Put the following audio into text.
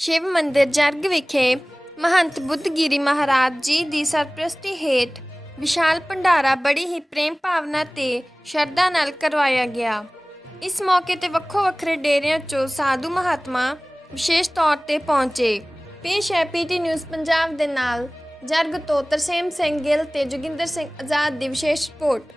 ਸ਼ਿਵ ਮੰਦਿਰ ਜਰਗ ਵਿਖੇ ਮਹੰਤ ਬੁੱਧਗਿਰੀ ਮਹਾਰਾਜ ਜੀ ਦੀ ਸਰਪ੍ਰਸਤੀ ਹੇਠ ਵਿਸ਼ਾਲ ਭੰਡਾਰਾ ਬੜੀ ਹੀ ਪ੍ਰੇਮ ਭਾਵਨਾ ਤੇ ਸ਼ਰਧਾ ਨਾਲ ਕਰਵਾਇਆ ਗਿਆ। ਇਸ ਮੌਕੇ ਤੇ ਵੱਖੋ ਵੱਖਰੇ ਡੇਰਿਆਂ ਚੋਂ ਸਾਧੂ ਮਹਾਤਮਾ ਵਿਸ਼ੇਸ਼ ਤੌਰ ਤੇ ਪਹੁੰਚੇ। ਪੇਸ਼ ਹੈ ਪੀਟੀ ਨਿਊਜ਼ ਪੰਜਾਬ ਦੇ ਨਾਲ ਜਰਗ ਤੋਂ ਤਰਸੇਮ ਸਿੰਘ ਗਿੱਲ ਤੇ ਜੋਗਿੰਦਰ ਸਿੰਘ ਆਜ਼ਾਦ ਦੀ ਵਿਸ਼ੇਸ਼ ਰਿਪੋਰਟ।